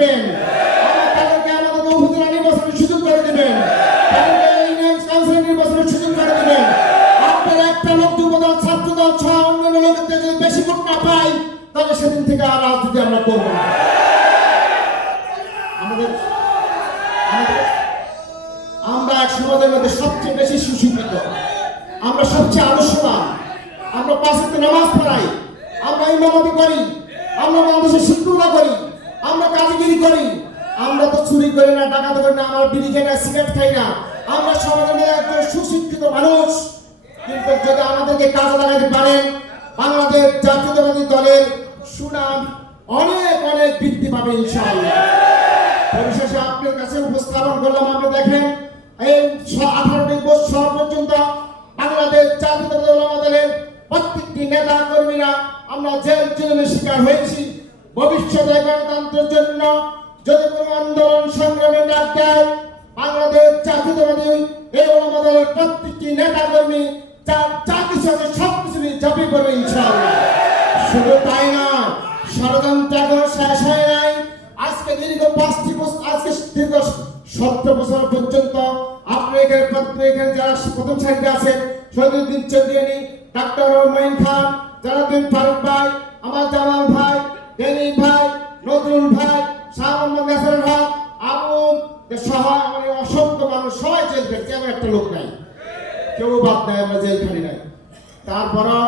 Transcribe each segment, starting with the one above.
দিবেন, তাদেরকে আমাদের উপজেলা নির্বাচনের সুযোগ করে দিবেন, তাদেরকে ইউনিয়ন কাউন্সিল নির্বাচনের সুযোগ করে দিবেন। আপনারা একটা লোক যুবদল, ছাত্রদল সহ অন্যান্য লোকের থেকে যদি বেশি ভোট না পাই, তাহলে সেদিন থেকে আর রাজনীতি আমরা করব না। আমরা এক সমাজের মধ্যে সবচেয়ে বেশি সুশিক্ষিত, আমরা সবচেয়ে আদর্শবান, আমরা 5 ওয়াক্ত নামাজ পড়াই, আমরা ইমামতি করি, আমরা মানুষের শিক্ষকতা করি, আমরা কাজগিরি করি, আমরা তো চুরি করি না, ডাকাতি করি না, আমরা বিড়ি খাই না, সিগারেট খাই না, আমরা সমাজের মধ্যে একজন সুশিক্ষিত মানুষ। কিন্তু যদি আমাদেরকে কাজে লাগাতে পারেন, বাংলাদেশ জাতীয়তাবাদী দলের সুনাম অনেক অনেক বৃদ্ধি পাবে ইনশাআল্লাহ। পরিশেষে আপনার কাছে উপস্থাপন করলাম, আপনি দেখেন এই 18টি বছর পর্যন্ত বাংলাদেশ জাতীয়তাবাদী দলের প্রত্যেকটি নেতা কর্মীরা আমরা জেল জুলুমের শিকার হয়েছি। ভবিষ্যতে গণতন্ত্রের জন্য যদি কোনো আন্দোলন সংগ্রামে ডাক দেয়, বাংলাদেশ জাতীয়তাবাদী এই ওলামা দলের প্রত্যেকটি নেতা কর্মী যা কিছু আছে সব কিছু নিয়ে ঝাঁপিয়ে পড়বে ইনশাআল্লাহ। শুধু তাই না, ষড়যন্ত্র এখনো শেষ হয় নাই। আজকে দীর্ঘ 5টি বছর, আজকে দীর্ঘ 17 বছর পর্যন্ত আপনার এখানে যারা প্রথম সারিতে আছেন, শহীদুদ্দিন চৌধুরী, ডাক্তার রহমান খান, জালালউদ্দিন ফারুক ভাই, আমার জামাল ভাই, ডেনি ভাই, নজরুল ভাই, শাহ মোহাম্মদ নাসির হক, আবু সহ আমাদের অসংখ্য মানুষ সবাই জেল খেটেছে, এমন একটা লোক নাই, কেউ বাদ নাই, আমরা জেলখানি নাই। তারপরও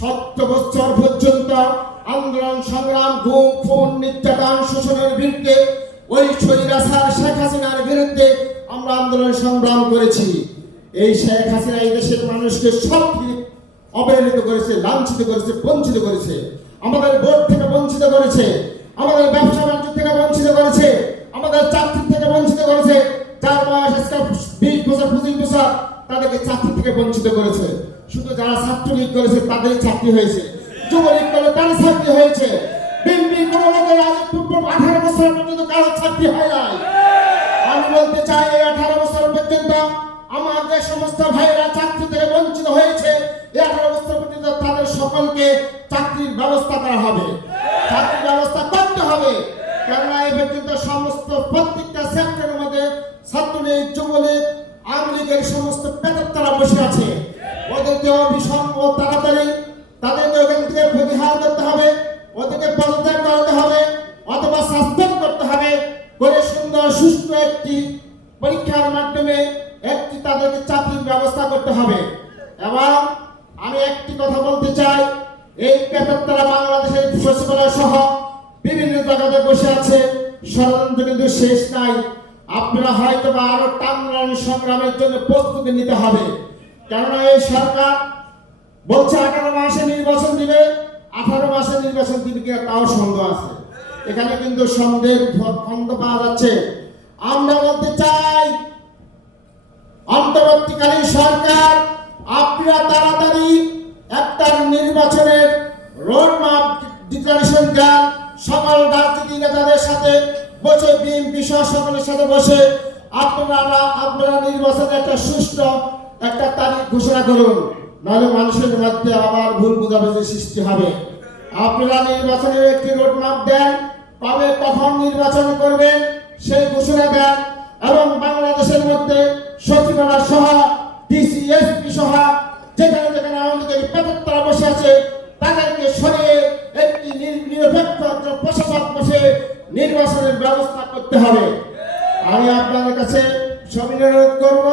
17 বছর পর্যন্ত আন্দোলন সংগ্রাম, গুম খুন নির্যাতন শোষণের বিরুদ্ধে, ওই স্বৈরাচার শেখ হাসিনার বিরুদ্ধে আমরা আন্দোলন সংগ্রাম করেছি। এই শেখ হাসিনা এই দেশের মানুষকে সব অবহেলিত করেছে, লাঞ্ছিত করেছে, বঞ্চিত করেছে, আমাদের ভোট থেকে বঞ্চিত করেছে, আমাদের ব্যবসা বাণিজ্য থেকে বঞ্চিত করেছে, আমাদের চাকরি থেকে বঞ্চিত করেছে। যার বয়স আজকে 20 বছর 25 বছর, তাদেরকে চাকরি থেকে বঞ্চিত করেছে। শুধু যারা ছাত্রলীগ করেছে তাদেরই চাকরি হয়েছে, যুবলীগ করলে তারই চাকরি হয়েছে। বিএনপি কোনো লোকের আজ 18 বছর পর্যন্ত কারো চাকরি হয় নাই। আমি বলতে চাই, এই 18 বছর পর্যন্ত আমার যে সমস্ত ভাইয়েরা চাকরি থেকে বঞ্চিত হয়েছে, এই 18 বছর পর্যন্ত তাদের সকলকে চাকরির ব্যবস্থা করা হবে, চাকরির ব্যবস্থা করতে হবে। কেননা এই পর্যন্ত সমস্ত প্রত্যেকটা সেক্টরের মধ্যে ছাত্রলীগ, যুবলীগ, আওয়ামী লীগের সমস্ত পেতাত্তারা বসে আছে। ওদেরকে অবিসম ও তাড়াতাড়ি তাদেরকে ওখান থেকে প্রতিহার করতে হবে, ওদেরকে পদত্যাগ করাতে হবে অথবা সাসপেন্ড করতে হবে, করে সুন্দর সুস্থ একটি পরীক্ষার মাধ্যমে একটি তাদেরকে চাকরির ব্যবস্থা করতে হবে। এবং আমি একটি কথা বলতে চাই, এই পেতাত্তারা বাংলাদেশের সচিবালয় সহ বিভিন্ন জায়গাতে বসে আছে, ষড়যন্ত্র কিন্তু শেষ নাই। আপনারা হয়তো বা আরো টান সংগ্রামের জন্য প্রস্তুতি নিতে হবে। কেননা এই সরকার বলছে 18 মাসে নির্বাচন দিবে, 18 মাসে নির্বাচন দিবে কিনা তাও সন্দেহ আছে। এখানে কিন্তু সন্দেহের খন্ড পাওয়া যাচ্ছে। আমরা বলতে চাই, অন্তর্বর্তীকালীন সরকার আপনারা তাড়াতাড়ি একটা নির্বাচনের রোড ম্যাপ ডিক্লারেশন দেন, সকল রাজনীতি নেতাদের সাথে বসে, বিএনপি সহ সকলের সাথে বসে আপনারা নির্বাচনের একটা সুষ্ঠু একটা তারিখ ঘোষণা করুন, নাহলে মানুষের মধ্যে আবার ভুল বোঝাবুঝি সৃষ্টি হবে। আপনারা নির্বাচনের একটি রোড ম্যাপ দেন, কবে কখন নির্বাচন করবেন সেই ঘোষণা দেন, এবং বাংলাদেশের মধ্যে সচিবালয় সহ ডিসি, এসপি সহ যেখানে যেখানে আমাদের পেতাত্তারা বসে আছে তাদেরকে সরিয়ে একটি নিরপেক্ষ প্রশাসক বসে নির্বাচনের ব্যবস্থা করতে হবে। আমি আপনাদের কাছে সবিনয় অনুরোধ করব,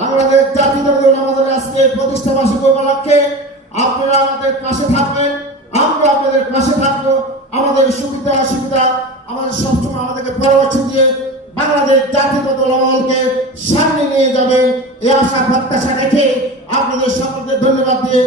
বাংলাদেশ জাতীয়তাবাদী ওলামা দলের আজকে প্রতিষ্ঠা বার্ষিকী উপলক্ষে আপনারা আমাদের পাশে থাকবেন, আমরা আপনাদের পাশে থাকবো। আমাদের সুবিধা অসুবিধা আমাদের সবসময় আমাদেরকে পরামর্শ দিয়ে বাংলাদেশ জাতীয়তাবাদী ওলামা দলকে সামনে নিয়ে যাবেন, এই আশা প্রত্যাশা রেখে আপনাদের সকলকে ধন্যবাদ দিয়ে